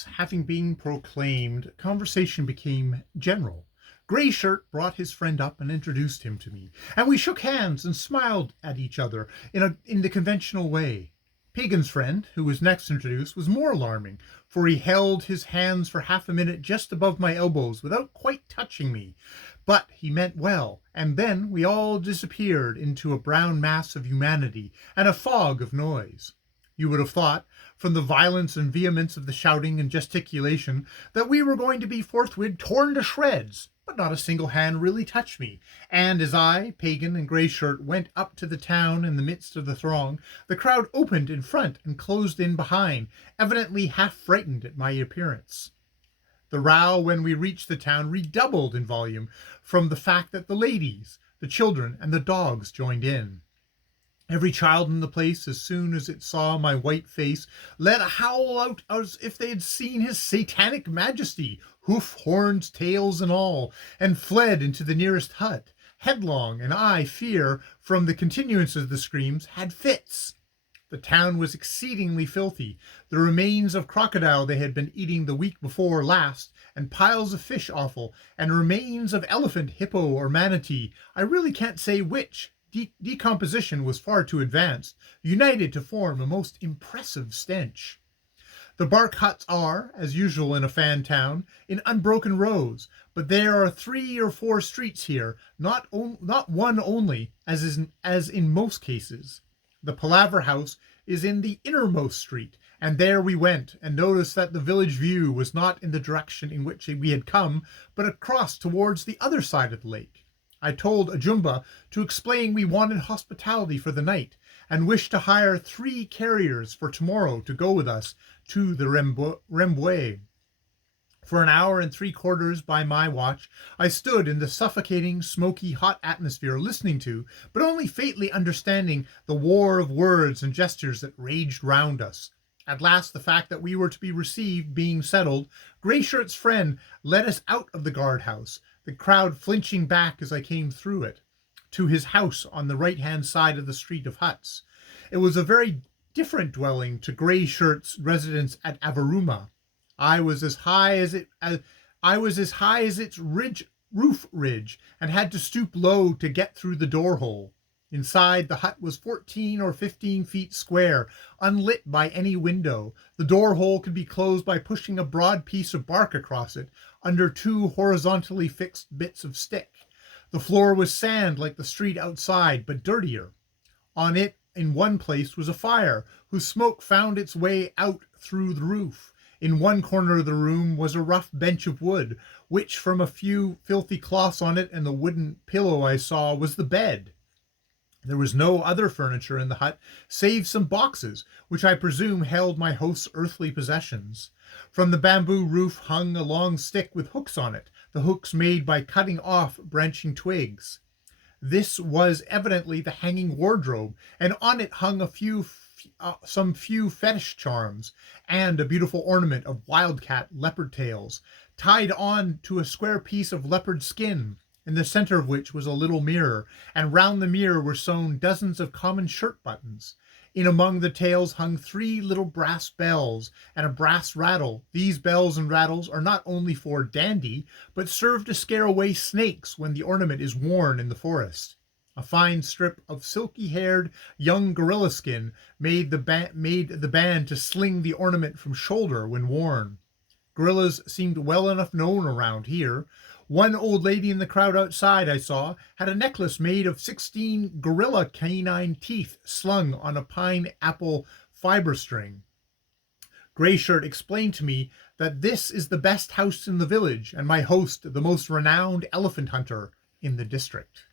peace having been proclaimed, conversation became general. Grey Shirt brought his friend up and introduced him to me, and we shook hands and smiled at each other in the conventional way. Pagan's friend, who was next introduced, was more alarming, for he held his hands for half a minute just above my elbows without quite touching me. But he meant well, and then we all disappeared into a brown mass of humanity and a fog of noise. You would have thought, from the violence and vehemence of the shouting and gesticulation, that we were going to be forthwith torn to shreds, but not a single hand really touched me, and as I, Pagan, and Grey Shirt went up to the town in the midst of the throng, the crowd opened in front and closed in behind, evidently half frightened at my appearance. The row when we reached the town redoubled in volume from the fact that the ladies, the children, and the dogs joined in. Every child in the place, as soon as it saw my white face, let a howl out as if they had seen his satanic majesty, hoof, horns, tails, and all, and fled into the nearest hut, headlong, and I fear, from the continuance of the screams, had fits. The town was exceedingly filthy. The remains of crocodile they had been eating the week before last, and piles of fish offal, and remains of elephant, hippo, or manatee, I really can't say which. Decomposition was far too advanced, united to form a most impressive stench. The bark huts are, as usual in a fan town, in unbroken rows, but there are 3 or 4 streets here, not one only, as in most cases. The Palaver House is in the innermost street, and there we went, and noticed that the village view was not in the direction in which we had come, but across towards the other side of the lake. I told Ajumba to explain we wanted hospitality for the night, and wished to hire 3 carriers for tomorrow to go with us to the Rembwe. For an hour and 3/4 by my watch, I stood in the suffocating, smoky, hot atmosphere listening to, but only faintly understanding, the war of words and gestures that raged round us. At last, the fact that we were to be received being settled, Grey Shirt's friend led us out of the guardhouse, the crowd flinching back as I came through it, to his house on the right-hand side of the street of huts. It was a very different dwelling to Grey Shirt's residence at Avaruma. I was as high as its roof ridge, and had to stoop low to get through the door hole. Inside, the hut was 14 or 15 feet square, unlit by any window. The door hole could be closed by pushing a broad piece of bark across it, under 2 horizontally fixed bits of stick. The floor was sand like the street outside, but dirtier. On it, in one place, was a fire, whose smoke found its way out through the roof. In one corner of the room was a rough bench of wood, which, from a few filthy cloths on it and the wooden pillow I saw, was the bed. There was no other furniture in the hut, save some boxes, which I presume held my host's earthly possessions. From the bamboo roof hung a long stick with hooks on it, the hooks made by cutting off branching twigs. This was evidently the hanging wardrobe, and on it hung some few fetish charms, and a beautiful ornament of wildcat leopard tails, tied on to a square piece of leopard skin, in the center of which was a little mirror, and round the mirror were sewn dozens of common shirt buttons. In among the tails hung 3 little brass bells and a brass rattle. These bells and rattles are not only for dandy, but serve to scare away snakes when the ornament is worn in the forest. A fine strip of silky-haired young gorilla skin made the band to sling the ornament from shoulder when worn. Gorillas seemed well enough known around here. One old lady in the crowd outside, I saw, had a necklace made of 16 gorilla canine teeth slung on a pineapple fiber string. Grey Shirt explained to me that this is the best house in the village, and my host the most renowned elephant hunter in the district.